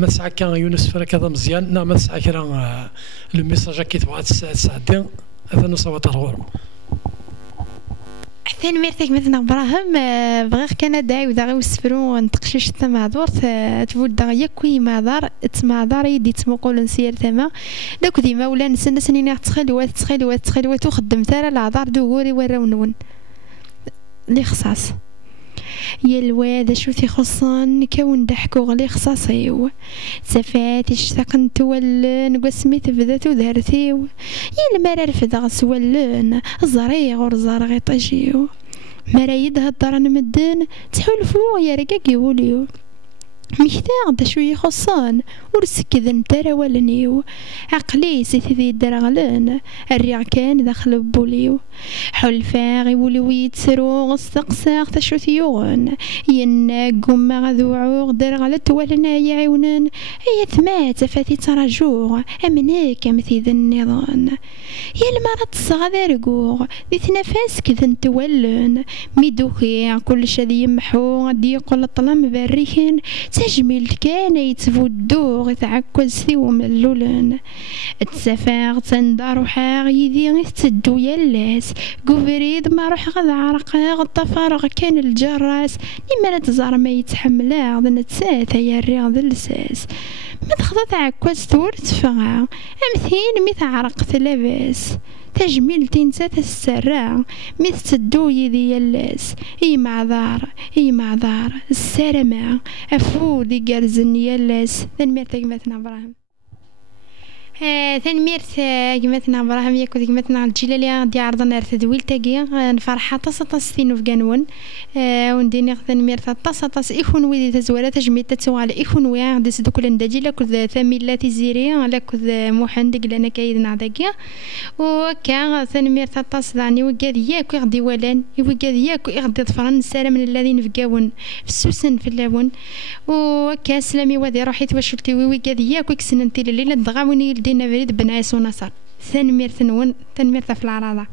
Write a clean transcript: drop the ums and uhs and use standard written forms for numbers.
ما تسعى كان يونس فرك هذا مزيان ما تسعى كرا لو ميساج كي تبغى تسعدي هذا نصوت الغور حتى ميرتك مثلا براهم بغير كان داعي ودا غير وسفرو نتقشش تما دور تفود دغيا كوي ما دار تما دار يدي تمقول نسير تما داك ديما ولا نسن سنين تخلوات وخدمت راه العذار دوغوري وراونون لي خصاص يا الواد شو تيخصن كون ضحكو غلي خصاصيو سفات اشتقنت ولن قسمي تبدات ودهرتيو يا المرار فدغ سولن زريغ ورزرغي طجيو مرايد هالدران مدن تحولفو يا رقاق يوليو مكتاغ دا شو يخصان ورسكذن ترى ولنيو عقلي سيثي درغلن الريع كان داخل بوليو حلفاغ يوليو يتسرو غستقساغ تشو ثيوغن يناق وما غذوعوغ درغلت ولنا يعيونن هي ثمات فاتي تراجوغ امناك امثي ذا النظام يا المرض الصغار ذي تنفاس كذن تولن ميدوخي كل شذي يمحو غدي يقول الطلام باريكن تجميل كان يتفودو يتعكز ثيو ملولن تسافاغ تندار وحاغ يدي تدو يلاس قفريد ما روح غد عرقاغ الطفارغ كان الجراس لما تزار ما يتحملاغ ذا نتساث يا الرياض اللساس ما تخضط عكاز تور تفغا امثين ميت عرق ثلاباس تجميل تنسى السراع مثل تدو يدي يلاس اي معذار السلامة افودي قرزن يلاس تنميرتك مثلا ابراهيم تنميرت قيمتنا ابراهيم ياكو قيمتنا الجلاليه دي عرضنا تدويل تاقي نفرحها طاس ثينو في قانون ونديني تنميرت طاس يكون ويدي تزوالة تجميد تتسوال يكون ويا ديس دوكل ندجي لكل ثميلات زيري لكل محندق لنا كايدنا داقي وكا تنميرت طاس ذاني وقاد ياكو يغدي ولان وقاد ياكو يغدي ظفران السلام من الذين في قاون في السوسن في اللون وكا سلامي وذي روحي توشلتي وقاد ياكو يكسن انتي الليله دغاوني دينا فريد بنعيس ونصر تنمير في العراضة.